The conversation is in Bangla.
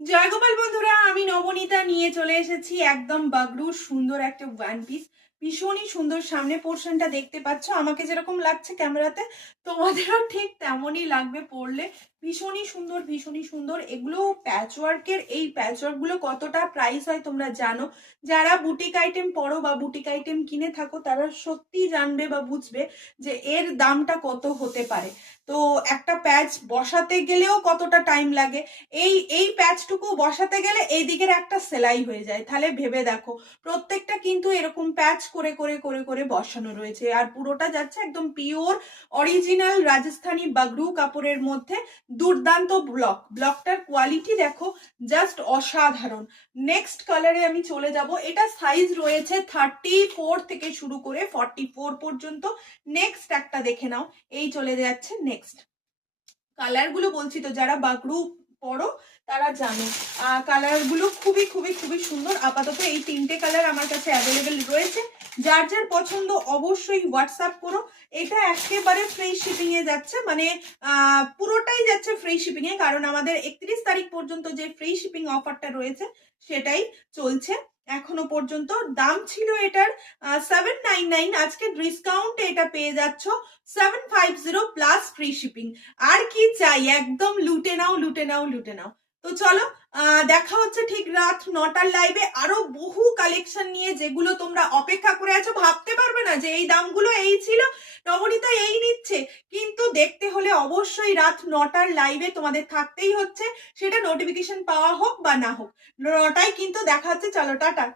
জয় গোপাল বন্ধুরা, আমি নবনীতা নিয়ে চলে এসেছি একদম বাগরুর সুন্দর একটা ওয়ান পিস। ভীষণই সুন্দর। সামনে পোর্শনটা দেখতে পাচ্ছ, আমাকে যেরকম লাগছে ক্যামেরাতে তোমাদেরও ঠিক তেমনই লাগবে পরলে। ভীষণই সুন্দর, ভীষণই সুন্দর। এগুলো প্যাচওয়ার্কের। এই প্যাচওয়ার্কগুলো কতটা প্রাইস হয় তোমরা জানো। যারা বুটিক আইটেম পরো বা বুটিক আইটেম কিনে থাকো তারা সত্যি জানবে বা বুঝবে যে এর দামটা কত হতে পারে। তো একটা প্যাচ বসাতে গেলেও কতটা টাইম লাগে। এই এই প্যাচটুকু বসাতে গেলে এই দিকের একটা সেলাই হয়ে যায়। তাহলে ভেবে দেখো, প্রত্যেকটা কিন্তু এরকম প্যাচ করে করে করে করে বসানো রয়েছে, আর পুরোটা যাচ্ছে একদম পিওর অরিজিনাল রাজস্থানী বাগরু কাপড়ের মধ্যে। দুর্দান্ত ব্লকটার কোয়ালিটি দেখো, জাস্ট অসাধারণ। নেক্সট কালারে আমি চলে যাব। এটা সাইজ রয়েছে 34 থেকে শুরু করে 44 পর্যন্ত। নেক্সট একটা দেখে নাও। এই চলে যাচ্ছে নেক্সট কালারগুলো। বলছি তো, যারা বাগরু পরো তারা জানো। কালারগুলো খুবই খুবই খুবই সুন্দর। আপাতত এই তিনটে কালার আমার কাছে অ্যাভেলেবেল রয়েছে। যার যার পছন্দ অবশ্যই হোয়াটসঅ্যাপ করো। এটা একেবারে ফ্রি শিপিং এ যাচ্ছে, মানে পুরোটাই যাচ্ছে ফ্রি শিপিং এ, কারণ আমাদের 31 তারিখ পর্যন্ত যে ফ্রি শিপিং অফারটা রয়েছে সেটাই চলছে এখনো পর্যন্ত। দাম ছিল এটার 799, আজকে ডিসকাউন্টে এটা পেয়ে যাচ্ছ 750 প্লাস ফ্রি শিপিং। আর কি চাই, একদম লুটে নাও লুটে নাও লুটে নাও। তো চলো, দেখা হচ্ছে ঠিক রাত 9টার লাইভে আরো বহু কালেকশন নিয়ে, যেগুলো তোমরা অপেক্ষা করে আছো। ভাবতে পারবে না যে এই দামগুলো এই ছিল, নবনীতা এই নিচ্ছে। কিন্তু দেখতে হলে অবশ্যই রাত 9টার লাইভে তোমাদের থাকতেই হচ্ছে, সেটা নোটিফিকেশন পাওয়া হোক বা না হোক। 9টায় কিন্তু দেখা হচ্ছে। চলো, টাটা।